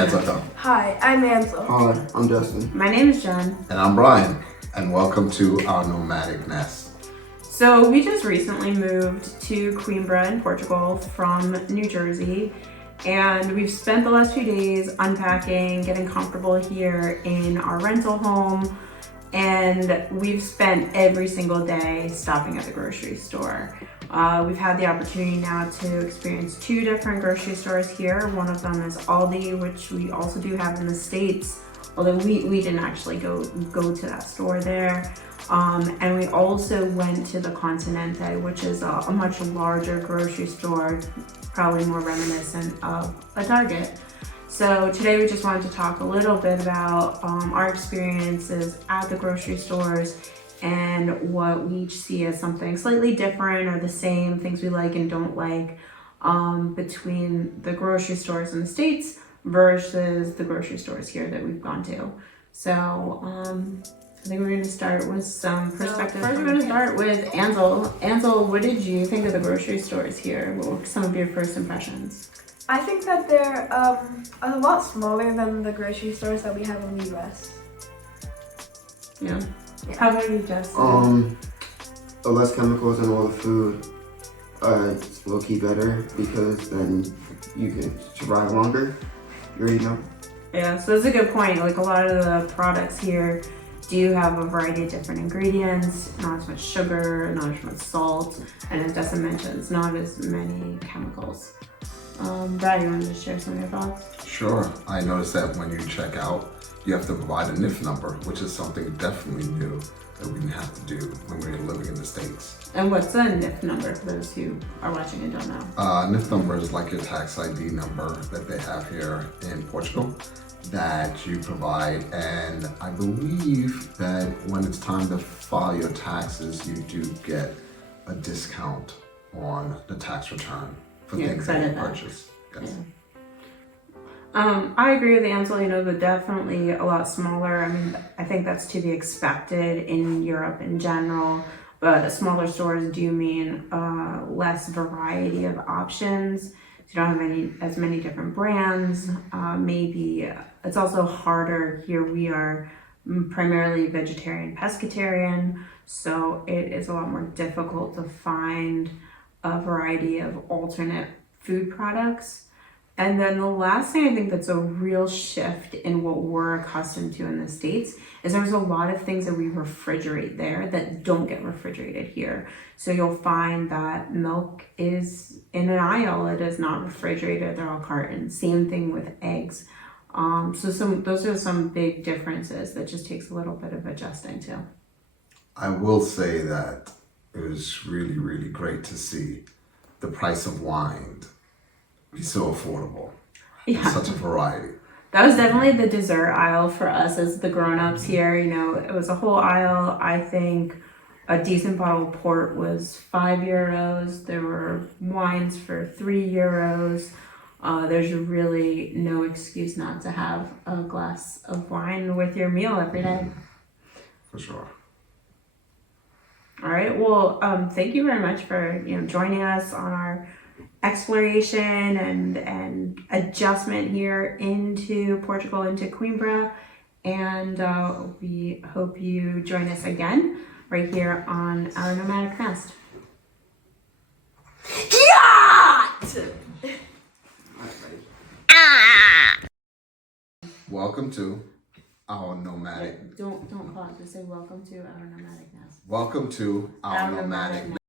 Ansel. Hi, I'm Ansel. Hi, I'm Justin. My name is Jen. And I'm Brian. And welcome to our nomadic nest. So we just recently moved to Coimbra in Portugal from New Jersey. And we've spent the last few days unpacking, getting comfortable here in our rental home. And we've spent every single day stopping at the grocery store. We've had the opportunity now to experience 2 different grocery stores here. One of them is Aldi, which we also do have in the States, although we didn't actually go to that store there. And we also went to the Continente, which is a much larger grocery store, probably more reminiscent of a Target. So today we just wanted to talk a little bit about our experiences at the grocery stores and what we each see as something slightly different or the same, things we like and don't like between the grocery stores in the States versus the grocery stores here that we've gone to. So I think we're going to start with some perspective. First, we're going to start with Ansel. Ansel, what did you think of the grocery stores here? What were some of your first impressions? I think that they're a lot smaller than the grocery stores that we have in the US. Yeah. How about you, Justin? Less chemicals in all the food. It's low-key better because then you can survive longer. You already know. Yeah, so that's a good point. Like a lot of the products here do have a variety of different ingredients, not as much sugar, not as much salt, and as Justin mentions, not as many chemicals. Brad, you want to share some of your thoughts? Sure. I noticed that when you check out, you have to provide a NIF number, which is something definitely new that we didn't have to do when we were living in the States. And what's a NIF number for those who are watching and don't know? NIF number is like your tax ID number that they have here in Portugal that you provide. And I believe that when it's time to file your taxes, you do get a discount on the tax return for things that you purchase. Yes. Yeah. I agree with Ansel, they're definitely a lot smaller. I mean, I think that's to be expected in Europe in general, but smaller stores do mean less variety of options. You don't have as many different brands. Maybe it's also harder here. We are primarily vegetarian, pescatarian, so it is a lot more difficult to find a variety of alternate food products. And then the last thing I think that's a real shift in what we're accustomed to in the States is there's a lot of things that we refrigerate there that don't get refrigerated here. So you'll find that milk is in an aisle, it is not refrigerated, they're all cartons. Same thing with eggs. Those are some big differences that just takes a little bit of adjusting to. I will say that it was really, really great to see the price of wine be so affordable. Yeah. Such a variety. That was definitely the dessert aisle for us as the grown-ups here. It was a whole aisle. I think a decent bottle of port was €5. There were wines for €3. There's really no excuse not to have a glass of wine with your meal every day. For sure. All right. Well, thank you very much for joining us on our exploration and adjustment here into Portugal, into Coimbra, and we hope you join us again right here on our nomadic nest. Welcome to our nomadic. Don't pause. Just say welcome to our nomadic nest. Welcome to our nomadic nest.